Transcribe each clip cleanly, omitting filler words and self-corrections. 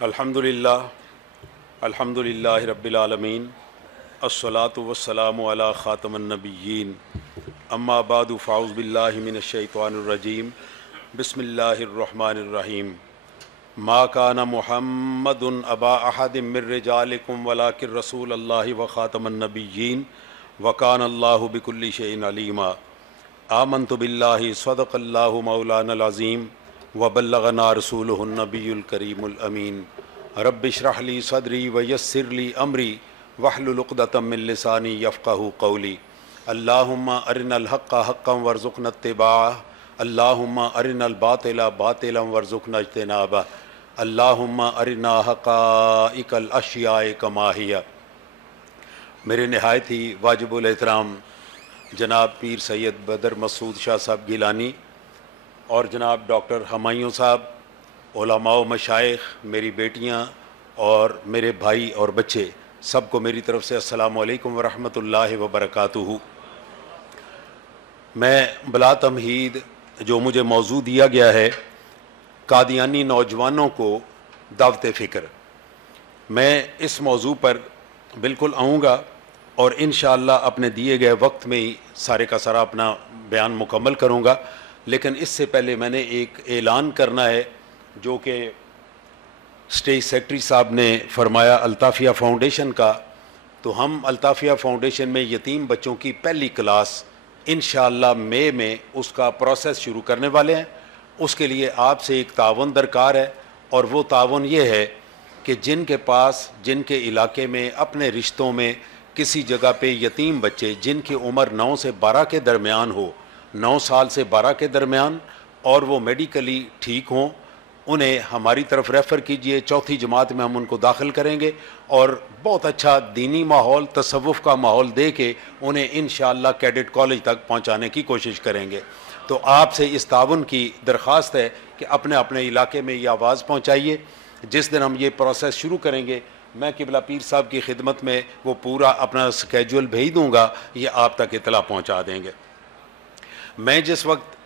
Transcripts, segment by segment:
الحمد للہ رب العالمین الصلاۃ والسلام علی خاتم النبیین اما بعد فاعوذ باللہ من الشیطان الرجیم بسم اللہ الرحمن الرحیم ما کان محمد ابا احد من رجالکم ولکن رسول اللہ وخاتم النبیین وکان اللہ بکل شیء علیما آمنت باللہ صدق اللہ مولانا العظیم وبلغنا رسولہ النبی الکریم الامین رب اشرح لی صدری ویسر لی امری واحلل عقدۃ من لسانی یفقہوا قولی اللہم ارنا الحق حقا وارزقنا اتباعہ اللہم ارنا الباطل باطلا وارزقنا اجتنابہ اللہم ارنا حقائق الاشیاء کما ہی۔ میرے نہایت ہی واجب الاحترام جناب پیر سید بدر مسعود شاہ صاحب گیلانی اور جناب ڈاکٹر ہمایوں صاحب، علماء و مشائخ، میری بیٹیاں اور میرے بھائی اور بچے، سب کو میری طرف سے السلام علیکم ورحمۃ اللہ وبرکاتہ۔ میں بلا تمہید جو مجھے موضوع دیا گیا ہے، قادیانی نوجوانوں کو دعوت فکر، میں اس موضوع پر بالکل آؤں گا اور انشاءاللہ اپنے دیے گئے وقت میں ہی سارے کا سارا اپنا بیان مکمل کروں گا، لیکن اس سے پہلے میں نے ایک اعلان کرنا ہے جو کہ اسٹیج سیکرٹری صاحب نے فرمایا الطافیہ فاؤنڈیشن کا۔ تو ہم الطافیہ فاؤنڈیشن میں یتیم بچوں کی پہلی کلاس انشاءاللہ مئی میں اس کا پروسیس شروع کرنے والے ہیں۔ اس کے لیے آپ سے ایک تعاون درکار ہے، اور وہ تعاون یہ ہے کہ جن کے پاس، جن کے علاقے میں، اپنے رشتوں میں کسی جگہ پہ یتیم بچے جن کی عمر 9 سے 12 کے درمیان ہو، 9 سال سے 12 کے درمیان، اور وہ میڈیکلی ٹھیک ہوں، انہیں ہماری طرف ریفر کیجئے۔ چوتھی جماعت میں ہم ان کو داخل کریں گے اور بہت اچھا دینی ماحول، تصوف کا ماحول دے کے انہیں انشاءاللہ کیڈٹ کالج تک پہنچانے کی کوشش کریں گے۔ تو آپ سے اس تعاون کی درخواست ہے کہ اپنے اپنے علاقے میں یہ آواز پہنچائیے۔ جس دن ہم یہ پروسیس شروع کریں گے، میں قبلہ پیر صاحب کی خدمت میں وہ پورا اپنا سکیجول بھیج دوں گا، یہ آپ تک اطلاع پہنچا دیں گے۔ میں جس وقت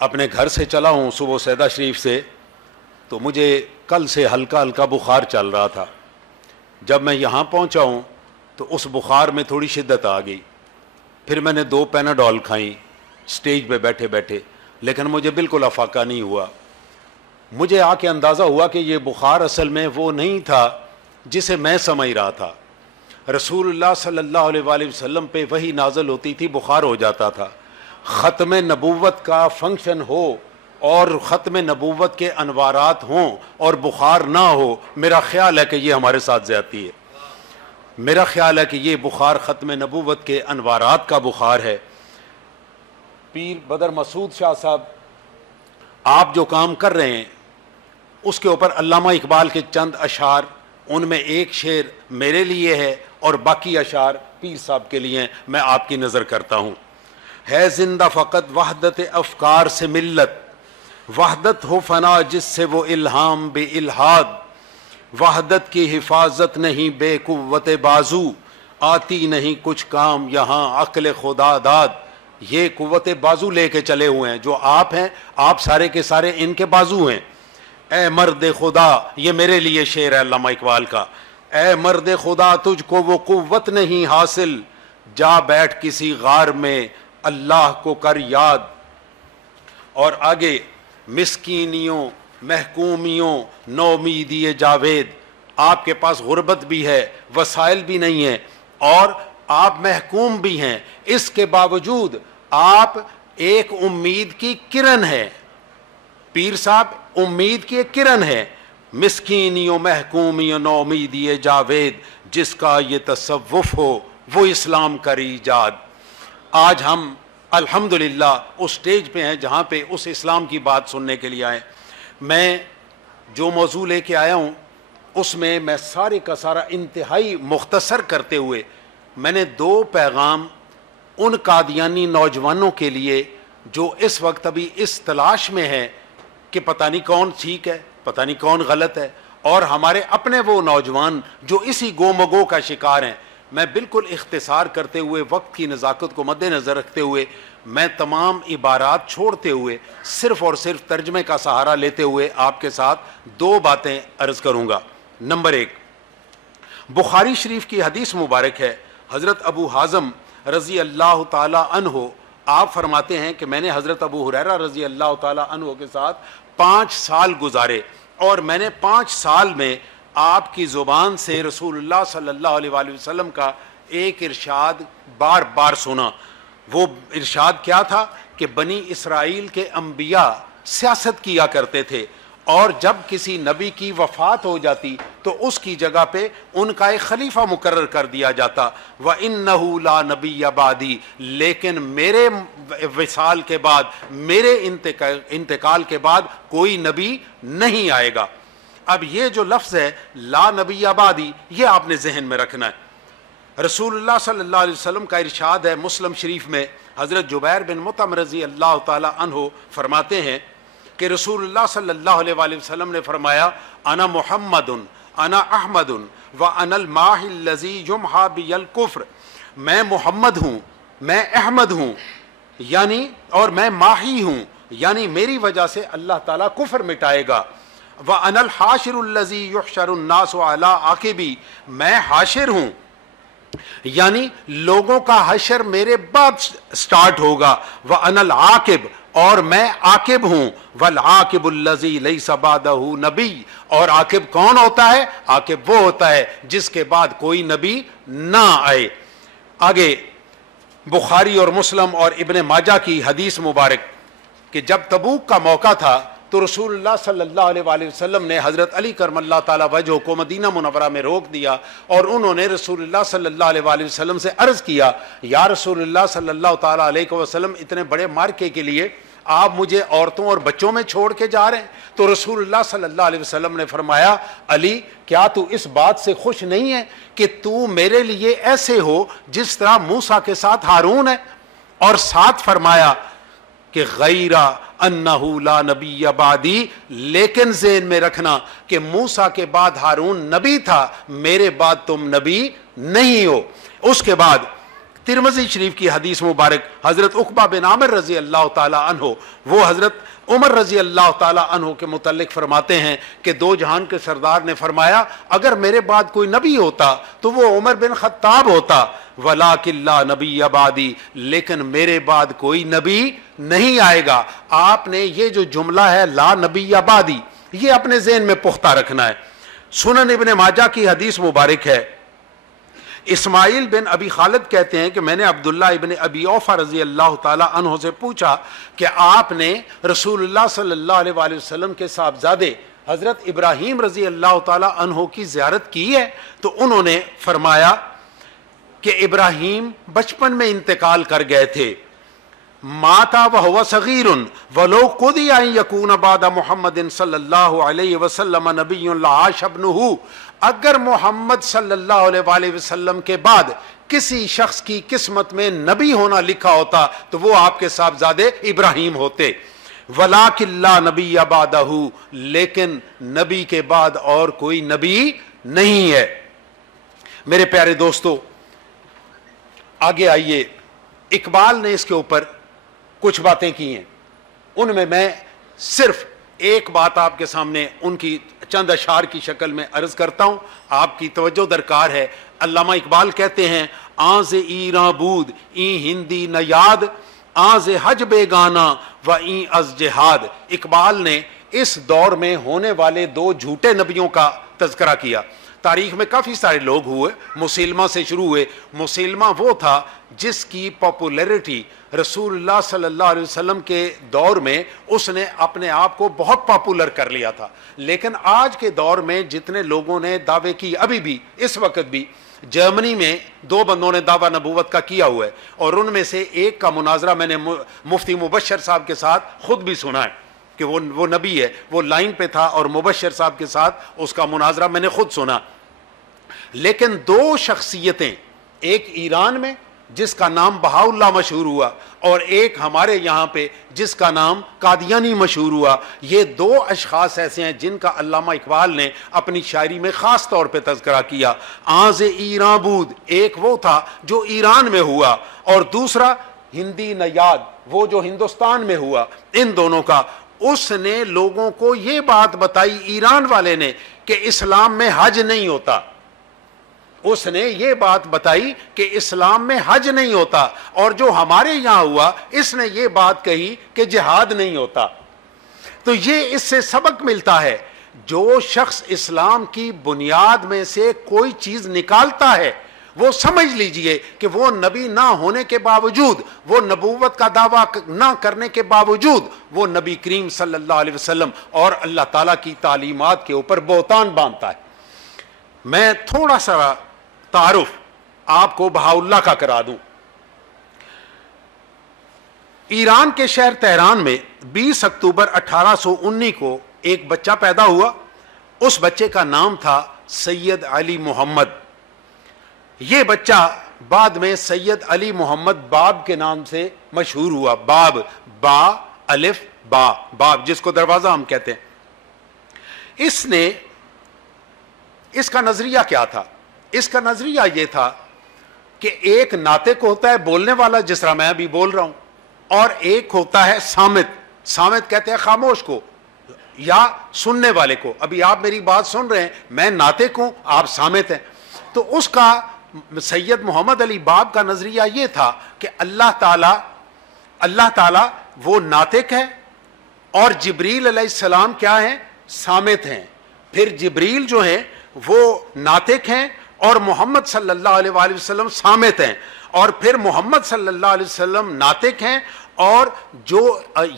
اپنے گھر سے چلا ہوں صبح سیدہ شریف سے، تو مجھے کل سے ہلکا ہلکا بخار چل رہا تھا۔ جب میں یہاں پہنچا ہوں تو اس بخار میں تھوڑی شدت آ گئی، پھر میں نے 2 پیناڈول کھائیں اسٹیج پہ بیٹھے بیٹھے، لیکن مجھے بالکل افاقہ نہیں ہوا۔ مجھے آ کے اندازہ ہوا کہ یہ بخار اصل میں وہ نہیں تھا جسے میں سمجھ رہا تھا۔ رسول اللہ صلی اللہ علیہ وآلہ وسلم پہ وحی نازل ہوتی تھی، بخار ہو جاتا تھا۔ ختم نبوت کا فنکشن ہو اور ختم نبوت کے انوارات ہوں اور بخار نہ ہو، میرا خیال ہے کہ یہ ہمارے ساتھ زیادتی ہے۔ میرا خیال ہے کہ یہ بخار ختم نبوت کے انوارات کا بخار ہے۔ پیر بدر مسعود شاہ صاحب، آپ جو کام کر رہے ہیں اس کے اوپر علامہ اقبال کے چند اشعار، ان میں ایک شعر میرے لیے ہے اور باقی اشعار پیر صاحب کے لیے ہیں، میں آپ کی نظر کرتا ہوں۔ ہے زندہ فقط وحدت افکار سے ملت، وحدت ہو فنا جس سے وہ الہام بے الہاد، وحدت کی حفاظت نہیں بے قوت بازو، آتی نہیں کچھ کام یہاں عقل خدا داد۔ یہ قوت بازو لے کے چلے ہوئے ہیں، جو آپ ہیں، آپ سارے کے سارے ان کے بازو ہیں۔ اے مرد خدا، یہ میرے لیے شعر ہے علامہ اقبال کا، اے مرد خدا تجھ کو وہ قوت نہیں حاصل، جا بیٹھ کسی غار میں اللہ کو کر یاد۔ اور آگے مسکینیوں، محکومیوں، نومیدی جاوید، آپ کے پاس غربت بھی ہے، وسائل بھی نہیں ہیں، اور آپ محکوم بھی ہیں، اس کے باوجود آپ ایک امید کی کرن ہے۔ پیر صاحب امید کی ایک کرن ہے۔ مسکینیوں، محکومیوں، نومیدی جاوید، جس کا یہ تصوف ہو وہ اسلام کا ایجاد۔ آج ہم الحمدللہ اس سٹیج پہ ہیں جہاں پہ اس اسلام کی بات سننے کے لیے آئے۔ میں جو موضوع لے کے آیا ہوں اس میں سارے کا سارا انتہائی مختصر کرتے ہوئے میں نے 2 پیغام ان قادیانی نوجوانوں کے لیے جو اس وقت ابھی اس تلاش میں ہے کہ پتہ نہیں کون ٹھیک ہے، پتہ نہیں کون غلط ہے، اور ہمارے اپنے وہ نوجوان جو اسی گو مگو کا شکار ہیں۔ میں بالکل اختصار کرتے ہوئے، وقت کی نزاکت کو مد نظر رکھتے ہوئے میں تمام عبارات چھوڑتے ہوئے صرف اور صرف ترجمے کا سہارا لیتے ہوئے آپ کے ساتھ دو باتیں عرض کروں گا۔ نمبر ایک، بخاری شریف کی حدیث مبارک ہے، حضرت ابو حازم رضی اللہ تعالی عنہ آپ فرماتے ہیں کہ میں نے حضرت ابو ہریرہ رضی اللہ تعالی عنہ کے ساتھ 5 سال گزارے، اور میں نے 5 سال میں آپ کی زبان سے رسول اللہ صلی اللہ علیہ وآلہ وسلم کا ایک ارشاد بار بار سنا۔ وہ ارشاد کیا تھا کہ بنی اسرائیل کے انبیاء سیاست کیا کرتے تھے، اور جب کسی نبی کی وفات ہو جاتی تو اس کی جگہ پہ ان کا ایک خلیفہ مقرر کر دیا جاتا۔ وَإِنَّهُ لَا نَبِيَّ بَعْدِي، لیکن میرے وصال کے بعد، میرے انتقال کے بعد کوئی نبی نہیں آئے گا۔ اب یہ جو لفظ ہے لا نبی بعدی، یہ آپ نے ذہن میں رکھنا ہے۔ رسول اللہ صلی اللہ علیہ وسلم کا ارشاد ہے مسلم شریف میں، حضرت جبیر بن مطعم رضی اللہ تعالی عنہ فرماتے ہیں کہ رسول اللہ صلی اللہ علیہ وآلہ وسلم نے فرمایا انا محمد انا احمد وانا الماحی الذی یمحی بی الکفر، میں محمد ہوں، میں احمد ہوں، یعنی اور میں ماحی ہوں، یعنی میری وجہ سے اللہ تعالیٰ کفر مٹائے گا۔ وانا الحاشر الذی یحشر الناس علی عاقبی، میں حاشر ہوں، یعنی لوگوں کا حشر میرے بعد سٹارٹ ہوگا۔ وَأَنَا الْعَاقِبُ، اور میں عاقب ہوں۔ وَالْعَاقِبُ الَّذِي لَيْسَ بَعْدَهُ نبی، اور عاقب کون ہوتا ہے؟ عاقب وہ ہوتا ہے جس کے بعد کوئی نبی نہ آئے۔ آگے بخاری اور مسلم اور ابن ماجہ کی حدیث مبارک کہ جب تبوک کا موقع تھا تو رسول اللہ صلی اللہ علیہ وآلہ وسلم نے حضرت علی کرم اللہ تعالیٰ وجہہ کو مدینہ منورہ میں روک دیا، اور انہوں نے رسول اللہ صلی اللہ علیہ وآلہ وسلم سے عرض کیا یا رسول اللہ صلی اللہ تعالیٰ علیہ وسلم، اتنے بڑے مارکے کے لیے آپ مجھے عورتوں اور بچوں میں چھوڑ کے جا رہے ہیں؟ تو رسول اللہ صلی اللہ علیہ وسلم نے فرمایا علی، کیا تو اس بات سے خوش نہیں ہے کہ تو میرے لیے ایسے ہو جس طرح موسیٰ کے ساتھ ہارون ہے؟ اور ساتھ فرمایا کہ غیرہ انہ لا نبی بعدی، لیکن ذہن میں رکھنا کہ موسیٰ کے بعد ہارون نبی تھا، میرے بعد تم نبی نہیں ہو۔ اس کے بعد ترمذی شریف کی حدیث مبارک، حضرت عقبہ بن عامر رضی اللہ تعالی عنہ وہ حضرت عمر رضی اللہ تعالی عنہ کے متعلق فرماتے ہیں کہ دو جہان کے سردار نے فرمایا اگر میرے بعد کوئی نبی ہوتا تو وہ عمر بن خطاب ہوتا، وَلَٰكِن لَا نَبِيَّ بَعْدِي، لیکن میرے بعد کوئی نبی نہیں آئے گا۔ آپ نے یہ جو جملہ ہے لا نبی بعدی، یہ اپنے ذہن میں پختہ رکھنا ہے۔ سنن ابن ماجہ کی حدیث مبارک ہے، اسماعیل بن ابی خالد کہتے ہیں کہ میں نے عبداللہ ابن ابی اوفا رضی اللہ تعالی عنہ سے پوچھا کہ آپ نے رسول اللہ صلی اللہ علیہ وآلہ وسلم کے صاحبزادے حضرت ابراہیم رضی اللہ تعالی عنہ کی زیارت کی ہے؟ تو انہوں نے فرمایا کہ ابراہیم بچپن میں انتقال کر گئے تھے، ماتا وہو صغیر ولو قضی ان یکون بعد محمد صلی اللہ علیہ وسلم نبی لعاش ابنہ، اگر محمد صلی اللہ علیہ وآلہ وسلم کے بعد کسی شخص کی قسمت میں نبی ہونا لکھا ہوتا تو وہ آپ کے صاحبزادے ابراہیم ہوتے۔ وَلَٰكِن لَا نَبِيَّ بَعْدَهُ، لیکن نبی کے بعد اور کوئی نبی نہیں ہے۔ میرے پیارے دوستو، آگے آئیے، اقبال نے اس کے اوپر کچھ باتیں کی ہیں، ان میں صرف ایک بات آپ کے سامنے ان کی چند اشعار کی شکل میں عرض کرتا ہوں، آپ کی توجہ درکار ہے۔ علامہ اقبال کہتے ہیں آز ایراں بود این ہندی نیاد، آز حج بیگانہ و این از جہاد۔ اقبال نے اس دور میں ہونے والے دو جھوٹے نبیوں کا تذکرہ کیا۔ تاریخ میں کافی سارے لوگ ہوئے، مسلمہ سے شروع ہوئے۔ مسلمہ وہ تھا جس کی پاپولیرٹی رسول اللہ صلی اللہ علیہ وسلم کے دور میں اس نے اپنے آپ کو بہت پاپولر کر لیا تھا، لیکن آج کے دور میں جتنے لوگوں نے دعوے کی، ابھی بھی اس وقت بھی جرمنی میں دو بندوں نے دعویٰ نبوت کا کیا ہوا ہے، اور ان میں سے ایک کا مناظرہ میں نے مفتی مبشر صاحب کے ساتھ خود بھی سنا ہے کہ وہ نبی ہے، وہ لائن پہ تھا اور مبشر صاحب کے ساتھ اس کا مناظرہ میں نے خود سنا۔ لیکن دو شخصیتیں، ایک ایران میں جس کا نام بہاء اللہ مشہور ہوا اور ایک ہمارے یہاں پہ جس کا نام قادیانی مشہور ہوا، یہ دو اشخاص ایسے ہیں جن کا علامہ اقبال نے اپنی شاعری میں خاص طور پہ تذکرہ کیا۔ آز ایراں بود، ایک وہ تھا جو ایران میں ہوا، اور دوسرا ہندی نیاد وہ جو ہندوستان میں ہوا، ان دونوں کا، اس نے لوگوں کو یہ بات بتائی ایران والے نے کہ اسلام میں حج نہیں ہوتا، اس نے یہ بات بتائی کہ اسلام میں حج نہیں ہوتا، اور جو ہمارے یہاں ہوا اس نے یہ بات کہی کہ جہاد نہیں ہوتا۔ تو یہ اس سے سبق ملتا ہے، جو شخص اسلام کی بنیاد میں سے کوئی چیز نکالتا ہے وہ سمجھ لیجئے کہ وہ نبی نہ ہونے کے باوجود، وہ نبوت کا دعویٰ نہ کرنے کے باوجود، وہ نبی کریم صلی اللہ علیہ وسلم اور اللہ تعالیٰ کی تعلیمات کے اوپر بہتان باندھتا ہے۔ میں تھوڑا سا تعارف آپ کو بہاءاللہ کا کرا دوں۔ ایران کے شہر تہران میں 20 اکتوبر 1819 کو ایک بچہ پیدا ہوا، اس بچے کا نام تھا سید علی محمد۔ یہ بچہ بعد میں سید علی محمد باب کے نام سے مشہور ہوا، باب، با الف با، باب جس کو دروازہ ہم کہتے ہیں۔ اس کا نظریہ کیا تھا؟ اس کا نظریہ یہ تھا کہ ایک ناطق ہوتا ہے بولنے والا، جس طرح میں ابھی بول رہا ہوں، اور ایک ہوتا ہے صامت۔ صامت کہتے ہیں خاموش کو یا سننے والے کو۔ ابھی آپ میری بات سن رہے ہیں، میں ناطق ہوں، آپ صامت ہیں۔ تو اس کا سید محمد علی باب کا نظریہ یہ تھا کہ اللہ تعالیٰ وہ ناطق ہے، اور جبریل علیہ السلام کیا ہیں؟ صامت ہیں۔ پھر جبریل جو ہیں وہ ناطق ہیں، اور محمد صلی اللہ علیہ وآلہ وسلم صامت ہیں، اور پھر محمد صلی اللہ علیہ وسلم ناطق ہیں، اور جو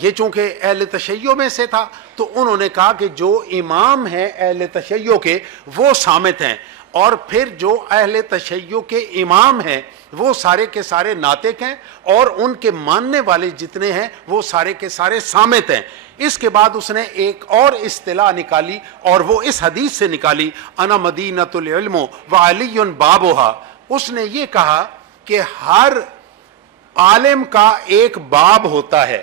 یہ چونکہ اہل تشیع میں سے تھا تو انہوں نے کہا کہ جو امام ہیں اہل تشیع کے وہ صامت ہیں، اور پھر جو اہل تشیع کے امام ہیں وہ سارے کے سارے ناطق ہیں، اور ان کے ماننے والے جتنے ہیں وہ سارے کے سارے صامت ہیں۔ اس کے بعد اس نے ایک اور اصطلاح نکالی، اور وہ اس حدیث سے نکالی، انا مدینۃ العلم وعلی بابھا۔ اس نے یہ کہا کہ ہر عالم کا ایک باب ہوتا ہے،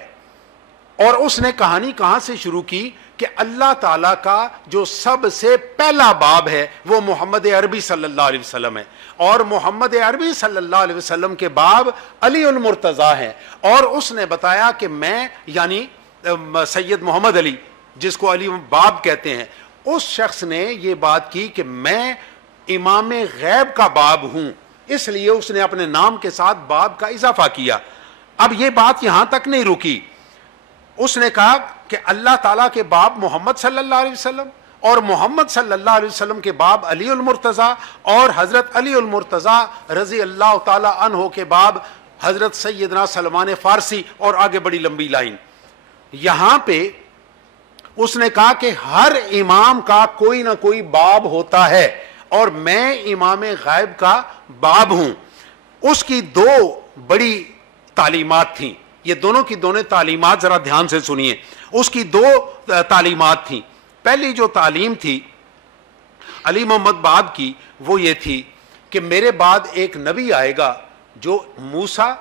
اور اس نے کہانی کہاں سے شروع کی کہ اللہ تعالیٰ کا جو سب سے پہلا باب ہے وہ محمد عربی صلی اللہ علیہ وسلم ہے، اور محمد عربی صلی اللہ علیہ وسلم کے باب علی المرتضیٰ ہیں۔ اور اس نے بتایا کہ میں، یعنی سید محمد علی جس کو علی باب کہتے ہیں، اس شخص نے یہ بات کی کہ میں امام غیب کا باب ہوں، اس لیے اس نے اپنے نام کے ساتھ باب کا اضافہ کیا۔ اب یہ بات یہاں تک نہیں رکی، اس نے کہا کہ اللہ تعالیٰ کے باب محمد صلی اللہ علیہ وسلم، اور محمد صلی اللہ علیہ وسلم کے باب علی المرتضیٰ، اور حضرت علی المرتضیٰ رضی اللہ تعالیٰ عنہ کے باب حضرت سیدنا سلمان فارسی، اور آگے بڑی لمبی لائن۔ یہاں پہ اس نے کہا کہ ہر امام کا کوئی نہ کوئی باب ہوتا ہے، اور میں امام غائب کا باب ہوں۔ اس کی دو بڑی تعلیمات تھیں، یہ دونوں کی دونوں تعلیمات ذرا دھیان سے سنیے۔ اس کی دو تعلیمات تھیں۔ پہلی جو تعلیم تھی علی محمد باب کی وہ یہ تھی کہ میرے بعد ایک نبی آئے گا جو موسیٰ،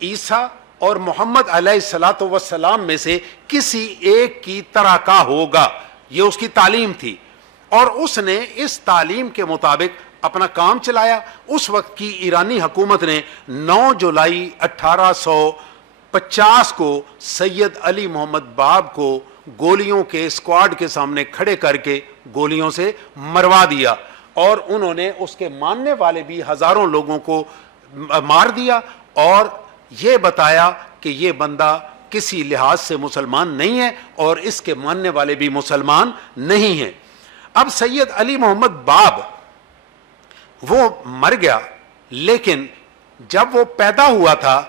عیسیٰ اور محمد علیہ الصلوۃ والسلام میں سے کسی ایک کی طرح کا ہوگا، یہ اس کی تعلیم تھی، اور اس نے اس تعلیم کے مطابق اپنا کام چلایا۔ اس وقت کی ایرانی حکومت نے 9 جولائی 1850 کو سید علی محمد باب کو گولیوں کے اسکواڈ کے سامنے کھڑے کر کے گولیوں سے مروا دیا، اور انہوں نے اس کے ماننے والے بھی ہزاروں لوگوں کو مار دیا، اور یہ بتایا کہ یہ بندہ کسی لحاظ سے مسلمان نہیں ہے، اور اس کے ماننے والے بھی مسلمان نہیں ہیں۔ اب سید علی محمد باب وہ مر گیا، لیکن جب وہ پیدا ہوا تھا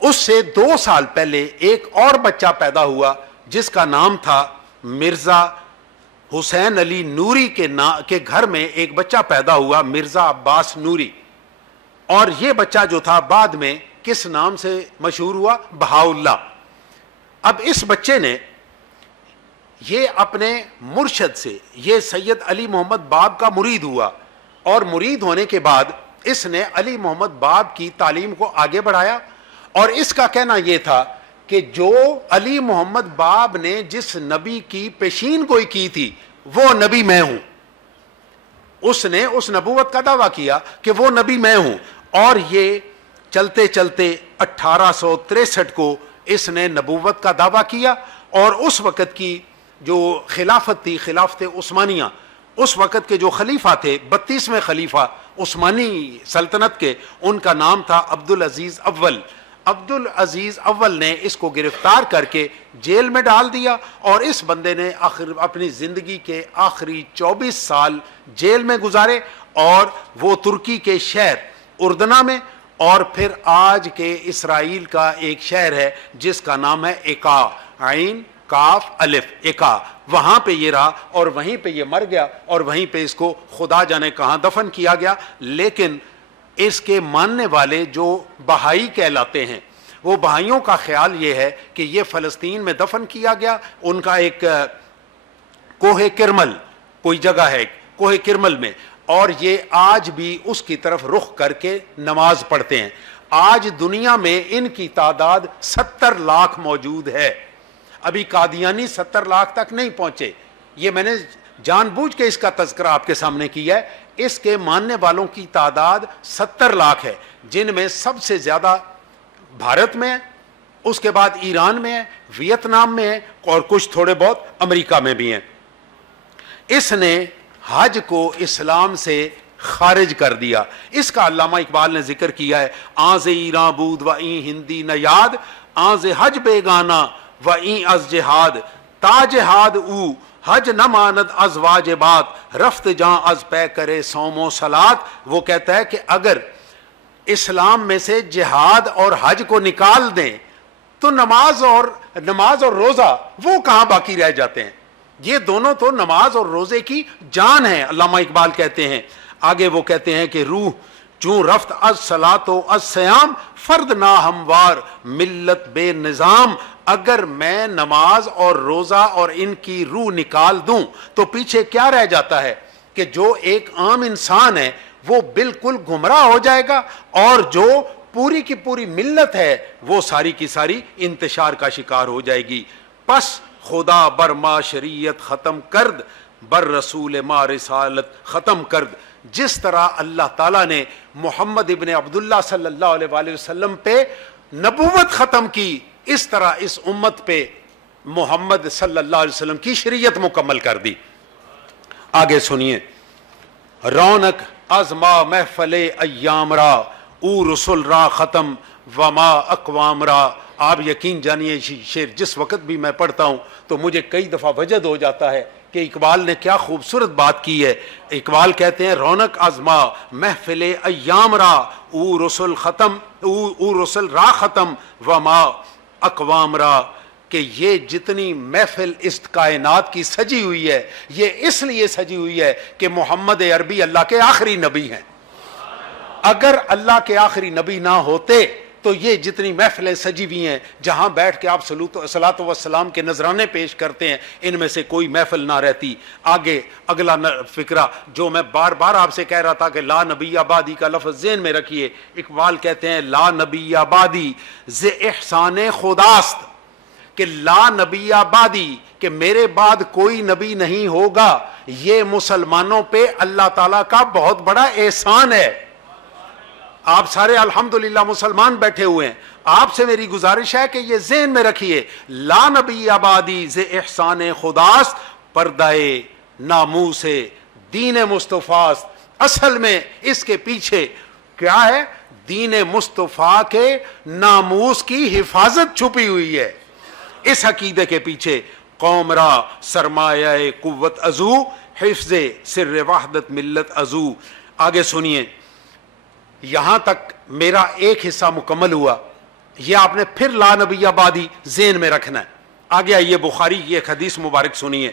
اس سے 2 سال پہلے ایک اور بچہ پیدا ہوا جس کا نام تھا مرزا حسین علی نوری کے گھر میں ایک بچہ پیدا ہوا، مرزا عباس نوری، اور یہ بچہ جو تھا بعد میں کس نام سے مشہور ہوا؟ بہاءاللہ۔ اب اس بچے نے یہ اپنے مرشد سے، یہ سید علی محمد باب کا مرید ہوا، اور مرید ہونے کے بعد اس نے علی محمد باب کی تعلیم کو آگے بڑھایا، اور اس کا کہنا یہ تھا کہ جو علی محمد باب نے جس نبی کی پیشین گوئی کی تھی وہ نبی میں ہوں۔ اس نے اس نبوت کا دعویٰ کیا کہ وہ نبی میں ہوں، اور یہ چلتے چلتے 1863 کو اس نے نبوت کا دعویٰ کیا، اور اس وقت کی جو خلافت تھی، خلافت عثمانیہ، اس وقت کے جو خلیفہ تھے، 32ویں خلیفہ عثمانی سلطنت کے، ان کا نام تھا عبدالعزیز اول۔ عبدالعزیز اول نے اس کو گرفتار کر کے جیل میں ڈال دیا، اور اس بندے نے اپنی زندگی کے آخری 24 سال جیل میں گزارے، اور وہ ترکی کے شہر اردنا میں، اور پھر آج کے اسرائیل کا ایک شہر ہے جس کا نام ہے ایکا، عین کاف الف، ایکا، وہاں پہ یہ رہا، اور وہیں پہ یہ مر گیا، اور وہیں پہ اس کو خدا جانے کہاں دفن کیا گیا۔ لیکن اس کے ماننے والے جو بہائی کہلاتے ہیں، وہ بہائیوں کا خیال یہ ہے کہ یہ فلسطین میں دفن کیا گیا۔ ان کا ایک کوہ کرمل کوئی جگہ ہے، کوہ کرمل میں، اور یہ آج بھی اس کی طرف رخ کر کے نماز پڑھتے ہیں۔ آج دنیا میں ان کی تعداد 70 لاکھ موجود ہے، ابھی قادیانی 70 لاکھ تک نہیں پہنچے۔ یہ میں نے جان بوجھ کے اس کا تذکرہ آپ کے سامنے کیا ہے۔ اس کے ماننے والوں کی تعداد 70 لاکھ ہے، جن میں سب سے زیادہ بھارت میں ہے، اس کے بعد ایران میں ہے، ویتنام میں ہے، اور کچھ تھوڑے بہت امریکہ میں بھی ہیں۔ اس نے حج کو اسلام سے خارج کر دیا۔ اس کا علامہ اقبال نے ذکر کیا ہے، آز ایران بود و این ہندی نہ یاد، آز حج بیگانہ و این از جہاد، تا جہاد او حج نہ ماند از واجبات، رفت جاں از پے کرے صوم و صلات۔ وہ کہتا ہے کہ اگر اسلام میں سے جہاد اور حج کو نکال دیں تو نماز اور روزہ وہ کہاں باقی رہ جاتے ہیں؟ یہ دونوں تو نماز اور روزے کی جان ہے، علامہ اقبال کہتے ہیں۔ آگے وہ کہتے ہیں کہ روح چوں رفت از صلاۃ و از سیام، فرد نا ہموار ملت بے نظام۔ اگر میں نماز اور روزہ اور ان کی روح نکال دوں تو پیچھے کیا رہ جاتا ہے کہ جو ایک عام انسان ہے وہ بالکل گمراہ ہو جائے گا، اور جو پوری کی پوری ملت ہے وہ ساری کی ساری انتشار کا شکار ہو جائے گی۔ پس خدا بر ما شریعت ختم کرد، بر رسول ما رسالت ختم کرد۔ جس طرح اللہ تعالیٰ نے محمد ابن عبداللہ صلی اللہ علیہ وآلہ وسلم پہ نبوت ختم کی، اس طرح اس امت پہ محمد صلی اللہ علیہ وسلم کی شریعت مکمل کر دی۔ آگے سنیے، رونق از ما محفل ایام را، او رسول را ختم وما اقوام را۔ آپ یقین جانیے شعر جس وقت بھی میں پڑھتا ہوں تو مجھے کئی دفعہ وجد ہو جاتا ہے کہ اقبال نے کیا خوبصورت بات کی ہے۔ اقبال کہتے ہیں رونق از ما محفل ایام را، او رسول ختم، او رسول را ختم وما اقوام را، کہ یہ جتنی محفل اس کائنات کی سجی ہوئی ہے یہ اس لیے سجی ہوئی ہے کہ محمد عربی اللہ کے آخری نبی ہیں۔ اگر اللہ کے آخری نبی نہ ہوتے تو یہ جتنی محفلیں سجی ہوئی ہیں جہاں بیٹھ کے آپ صلاۃ وسلام کے نذرانے پیش کرتے ہیں، ان میں سے کوئی محفل نہ رہتی۔ آگے اگلا فکرہ جو میں بار بار آپ سے کہہ رہا تھا کہ لا نبی آبادی کا لفظ ذہن میں رکھیے۔ اقبال کہتے ہیں لا نبی آبادی ز احسان خداست، کہ لا نبی آبادی، کہ میرے بعد کوئی نبی نہیں ہوگا، یہ مسلمانوں پہ اللہ تعالیٰ کا بہت بڑا احسان ہے۔ آپ سارے الحمدللہ مسلمان بیٹھے ہوئے ہیں، آپ سے میری گزارش ہے کہ یہ ذہن میں رکھیے، لا نبی آبادی ز احسان خداست، پردائے ناموس دین مصطفیٰ۔ اصل میں اس کے پیچھے کیا ہے؟ دین مصطفیٰ کے ناموس کی حفاظت چھپی ہوئی ہے۔ اس عقیدے کے پیچھے قوم را سرمایہ قوت ازو، حفظ سر وحدت ملت ازو۔ آگے سنیے، یہاں تک میرا ایک حصہ مکمل ہوا، یہ آپ نے پھر لا نبی آبادی ذہن میں رکھنا ہے۔ آگے آئیے بخاری کی ایک حدیث مبارک سنیے۔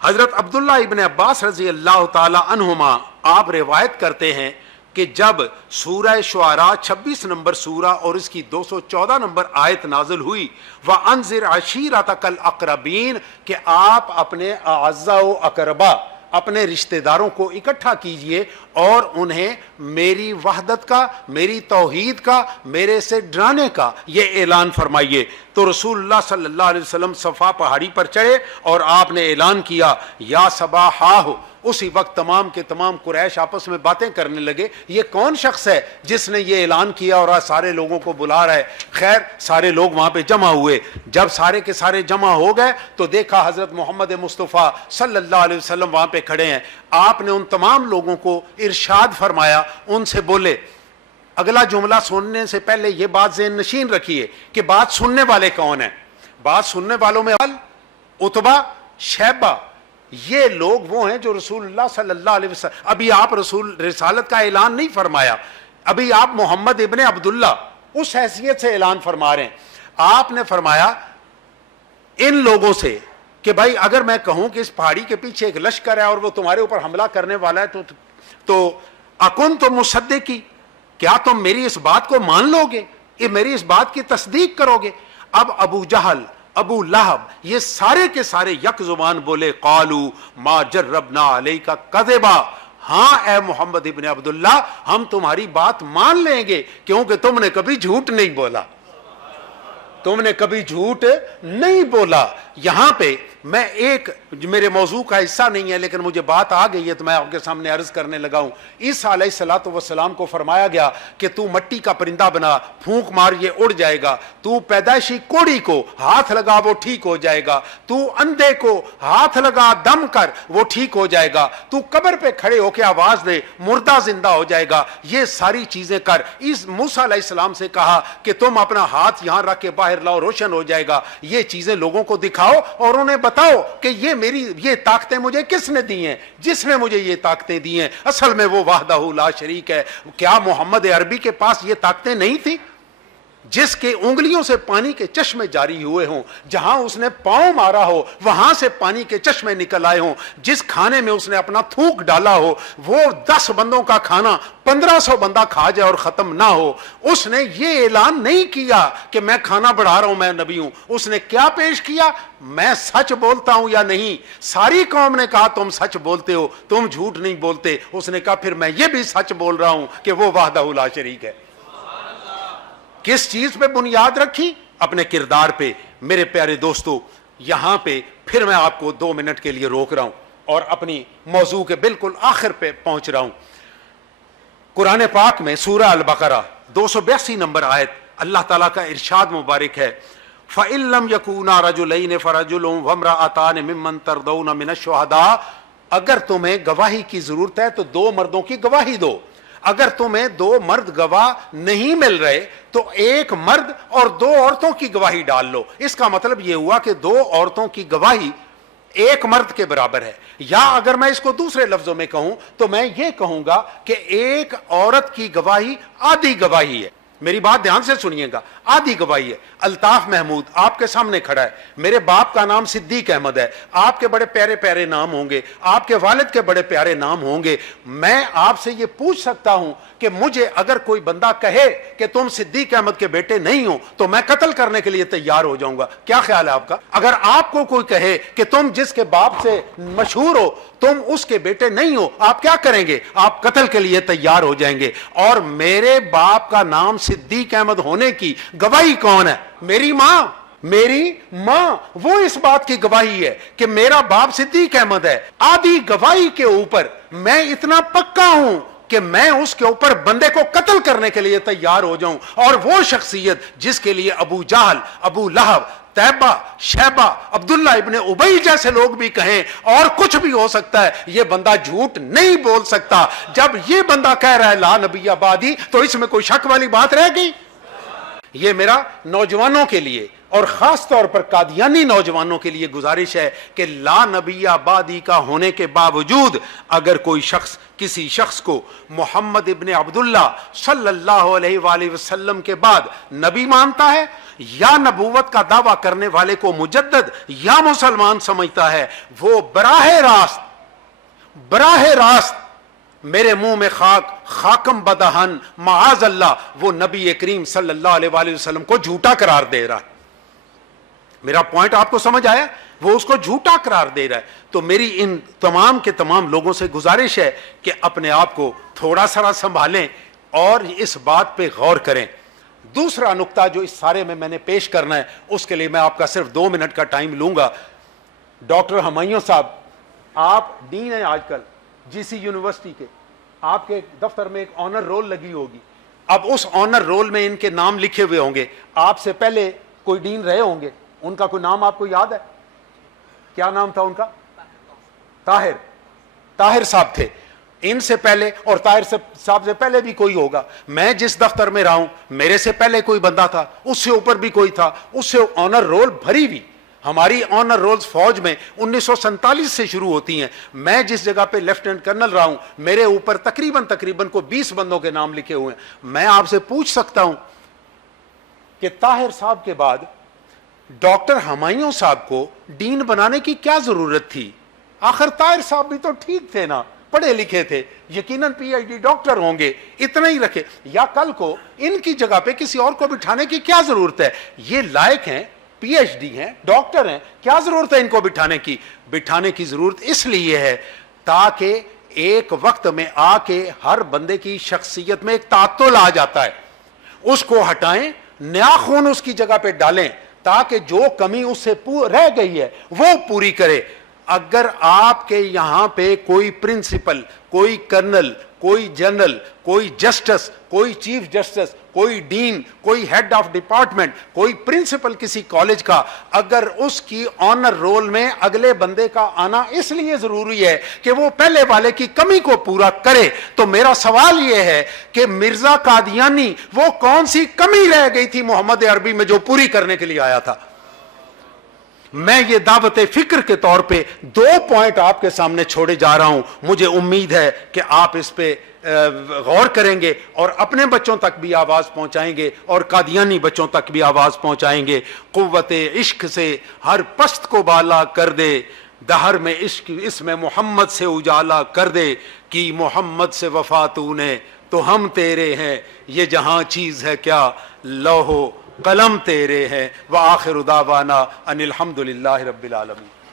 حضرت عبداللہ ابن عباس رضی اللہ تعالی عنہما آپ روایت کرتے ہیں کہ جب سورہ شعراء 26 نمبر سورہ اور اس کی 214 نمبر آیت نازل ہوئی، وَأَنذِرْ عَشِيرَتَكَ الْأَقْرَبِينَ، کہ آپ اپنے اعزاء و اقربا، اپنے رشتہ داروں کو اکٹھا کیجئے اور انہیں میری وحدت کا، میری توحید کا، میرے سے ڈرانے کا یہ اعلان فرمائیے۔ تو رسول اللہ صلی اللہ علیہ وسلم صفا پہاڑی پر چڑھے اور آپ نے اعلان کیا، یا صباحہ اسی وقت تمام کے تمام قریش آپس میں باتیں کرنے لگے یہ کون شخص ہے جس نے یہ اعلان کیا اور آج سارے لوگوں کو بلا رہا ہے. خیر سارے لوگ وہاں پہ جمع ہوئے. جب سارے کے سارے جمع ہو گئے تو دیکھا حضرت محمد مصطفیٰ صلی اللہ علیہ وسلم وہاں پہ کھڑے ہیں. آپ نے ان تمام لوگوں کو ارشاد فرمایا, ان سے بولے اگلا جملہ سننے سے پہلے یہ بات ذہن نشین رکھیے کہ بات سننے والے کون ہیں. بات سننے والوں میں عتبہ, شیبہ, یہ لوگ وہ ہیں جو رسول اللہ صلی اللہ علیہ وسلم, ابھی آپ رسول رسالت کا اعلان نہیں فرمایا, ابھی آپ محمد ابن عبداللہ اس حیثیت سے اعلان فرما رہے ہیں. آپ نے فرمایا ان لوگوں سے کہ بھائی اگر میں کہوں کہ اس پہاڑی کے پیچھے ایک لشکر ہے اور وہ تمہارے اوپر حملہ کرنے والا ہے تو اکن تم مصدقی, کیا تم میری اس بات کو مان لو گے, یہ میری اس بات کی تصدیق کرو گے. اب ابو جہل, ابو لہب, یہ سارے کے سارے یک زبان بولے قالو ما جربنا علیک کذبا, ہاں اے محمد ابن عبداللہ ہم تمہاری بات مان لیں گے کیونکہ تم نے کبھی جھوٹ نہیں بولا, تم نے کبھی جھوٹ نہیں بولا. یہاں پہ میں ایک میرے موضوع کا حصہ نہیں ہے لیکن مجھے بات آ گئی ہے تو میں آپ کے سامنے عرض کرنے لگا ہوں. عیسیٰ علیہ الصلوۃ والسلام کو فرمایا گیا کہ تو مٹی کا پرندہ بنا, پھونک مار یہ اڑ جائے گا, تو پیدائشی کوڑی کو ہاتھ لگا وہ ٹھیک ہو جائے گا, تو اندھے کو ہاتھ لگا دم کر وہ ٹھیک ہو جائے گا, تو قبر پہ کھڑے ہو کے آواز دے مردہ زندہ ہو جائے گا, یہ ساری چیزیں کر. اس موسیٰ علیہ السلام سے کہا کہ تم اپنا ہاتھ یہاں رکھ کے باہر لاؤ روشن ہو جائے گا. یہ چیزیں لوگوں کو دکھاؤ اور انہیں بتاؤ کہ یہ طاقتیں مجھے کس نے دی ہیں, جس نے مجھے یہ طاقتیں دی ہیں اصل میں وہ وحدہ لا شریک ہے. کیا محمد عربی کے پاس یہ طاقتیں نہیں تھی جس کے انگلیوں سے پانی کے چشمے جاری ہوئے ہوں, جہاں اس نے پاؤں مارا ہو وہاں سے پانی کے چشمے نکل آئے ہوں, جس کھانے میں اس نے اپنا تھوک ڈالا ہو وہ 10 بندوں کا کھانا 1500 بندہ کھا جائے اور ختم نہ ہو. اس نے یہ اعلان نہیں کیا کہ میں کھانا بڑھا رہا ہوں, میں نبی ہوں. اس نے کیا پیش کیا, میں سچ بولتا ہوں یا نہیں. ساری قوم نے کہا تم سچ بولتے ہو, تم جھوٹ نہیں بولتے. اس نے کہا پھر میں یہ بھی سچ بول رہا ہوں کہ وہ وحدہ لا شریک ہے. کس چیز پہ بنیاد رکھی؟ اپنے کردار پہ. میرے پیارے دوستو یہاں پہ پھر میں آپ کو 2 منٹ کے لیے روک رہا ہوں اور اپنی موضوع کے بالکل آخر پہ پہنچ رہا ہوں. قرآن پاک میں سورہ البقرہ 282 نمبر آیت اللہ تعالیٰ کا ارشاد مبارک ہے فَإِن لَمْ يَكُونَا رَجُلَيْنِ فَرَجُلٌ وَامْرَأَتَانِ مِمَّنْ تَرْضَوْنَ مِنَ الشُّهَدَاءِ, اگر تمہیں گواہی کی ضرورت ہے تو 2 مردوں کی گواہی دو. اگر تمہیں 2 مرد گواہ نہیں مل رہے تو 1 مرد اور 2 عورتوں کی گواہی ڈال لو. اس کا مطلب یہ ہوا کہ 2 عورتوں کی گواہی 1 مرد کے برابر ہے. یا اگر میں اس کو دوسرے لفظوں میں کہوں تو میں یہ کہوں گا کہ 1 عورت کی گواہی آدھی گواہی ہے. میری بات دھیان سے سنیے گا, آدھی گواہی ہے. الطاف محمود آپ کے سامنے کھڑا ہے, میرے باپ کا نام صدیق احمد ہے, آپ کے بڑے پیارے پیارے نام ہوں گے, آپ کے والد کے بڑے پیارے نام ہوں گے. میں آپ سے یہ پوچھ سکتا ہوں کہ مجھے اگر کوئی بندہ کہے کہ تم صدیق احمد کے بیٹے نہیں ہو تو میں قتل کرنے کے لیے تیار ہو جاؤں گا. کیا خیال ہے آپ کا؟ اگر آپ کو کوئی کہے کہ تم جس کے باپ سے مشہور ہو تم اس کے بیٹے نہیں ہو, آپ کیا کریں گے؟ آپ قتل کے لیے تیار ہو جائیں گے. اور میرے باپ کا نام صدیق احمد ہونے کی گواہی کون ہے؟ میری ماں. میری ماں وہ اس بات کی گواہی ہے کہ میرا باپ صدیق احمد ہے. آدھی گواہی کے اوپر میں اتنا پکا ہوں کہ میں اس کے اوپر بندے کو قتل کرنے کے لیے تیار ہو جاؤں. اور وہ شخصیت جس کے لیے ابو جہل, ابو لہب, طیبہ, شیبہ, عبداللہ ابن ابی جیسے لوگ بھی کہیں اور کچھ بھی ہو سکتا ہے, یہ بندہ جھوٹ نہیں بول سکتا. جب یہ بندہ کہہ رہا ہے لا نبی بعدی تو اس میں کوئی شک والی بات رہ گئی؟ یہ میرا نوجوانوں کے لیے اور خاص طور پر قادیانی نوجوانوں کے لیے گزارش ہے کہ لا نبی بعدی کا ہونے کے باوجود اگر کوئی شخص کسی شخص کو محمد ابن عبداللہ صلی اللہ علیہ وآلہ وسلم کے بعد نبی مانتا ہے یا نبوت کا دعویٰ کرنے والے کو مجدد یا مسلمان سمجھتا ہے, وہ براہ راست میرے منہ میں خاکم بدہن معاذ اللہ وہ نبی کریم صلی اللہ علیہ وآلہ وسلم کو جھوٹا قرار دے رہا ہے. میرا پوائنٹ آپ کو سمجھ آیا؟ وہ اس کو جھوٹا قرار دے رہا ہے. تو میری ان تمام کے تمام لوگوں سے گزارش ہے کہ اپنے آپ کو تھوڑا سا سنبھالیں اور اس بات پہ غور کریں. دوسرا نقطہ جو اس سارے میں نے پیش کرنا ہے اس کے لیے میں آپ کا صرف 2 منٹ کا ٹائم لوں گا. ڈاکٹر ہمایوں صاحب آپ ڈین ہیں آج کل جی سی یونیورسٹی کے, آپ کے دفتر میں ایک آنر رول لگی ہوگی, اب اس آنر رول میں ان کے نام لکھے ہوئے ہوں گے, آپ سے پہلے کوئی ڈین رہے ہوں گے, ان کا کوئی نام آپ کو یاد ہے؟ کیا نام تھا ان کا؟ طاہر صاحب تھے ان سے پہلے, اور طاہر صاحب سے پہلے بھی کوئی ہوگا. میں جس دفتر میں رہا ہوں میرے سے پہلے کوئی بندہ تھا, اس سے اوپر بھی کوئی تھا, اس سے آنر رول بھری ہوئی. ہماری آنر رولز فوج میں 1947 سے شروع ہوتی ہیں. میں جس جگہ پہ لیفٹیننٹ کرنل رہا ہوں میرے اوپر تقریباً کو 20 بندوں کے نام لکھے ہوئے ہیں. میں آپ سے پوچھ سکتا ہوں کہ طاہر صاحب کے بعد ڈاکٹر ہمایوں صاحب کو ڈین بنانے کی کیا ضرورت تھی؟ آخر طاہر صاحب بھی تو ٹھیک تھے نا, پڑھے لکھے تھے, یقیناً پی ایچ ڈی ڈاکٹر ہوں گے, اتنا ہی رکھے. یا کل کو ان کی جگہ پہ کسی اور کو بٹھانے کی کیا ضرورت ہے؟ یہ لائق ہیں, پی ایچ ڈی ہیں, ڈاکٹر ہیں, کیا ضرورت ہے ان کو بٹھانے کی؟ بٹھانے کی ضرورت اس لیے ہے تاکہ ایک وقت میں آ کے ہر بندے کی شخصیت میں ایک تعطل آ جاتا ہے, اس کو ہٹائیں, نیا خون اس کی جگہ پہ ڈالیں تاکہ جو کمی اس سے رہ گئی ہے وہ پوری کرے. اگر آپ کے یہاں پہ کوئی پرنسپل, کوئی کرنل, کوئی جنرل, کوئی جسٹس, کوئی چیف جسٹس, کوئی ڈین, کوئی ہیڈ آف ڈپارٹمنٹ, کوئی پرنسپل کسی کالج کا, اگر اس کی آنر رول میں اگلے بندے کا آنا اس لیے ضروری ہے کہ وہ پہلے والے کی کمی کو پورا کرے, تو میرا سوال یہ ہے کہ مرزا قادیانی وہ کون سی کمی رہ گئی تھی محمد عربی میں جو پوری کرنے کے لیے آیا تھا؟ میں یہ دعوت فکر کے طور پہ 2 پوائنٹ آپ کے سامنے چھوڑے جا رہا ہوں. مجھے امید ہے کہ آپ اس پہ غور کریں گے اور اپنے بچوں تک بھی آواز پہنچائیں گے اور قادیانی بچوں تک بھی آواز پہنچائیں گے. قوت عشق سے ہر پست کو بالا کر دے, دہر میں عشق اس میں محمد سے اجالا کر دے, کی محمد سے وفا تو نے تو ہم تیرے ہیں, یہ جہاں چیز ہے کیا لوح و قلم تیرے ہیں. وآخر دعوانا ان الحمد للہ رب العالمین.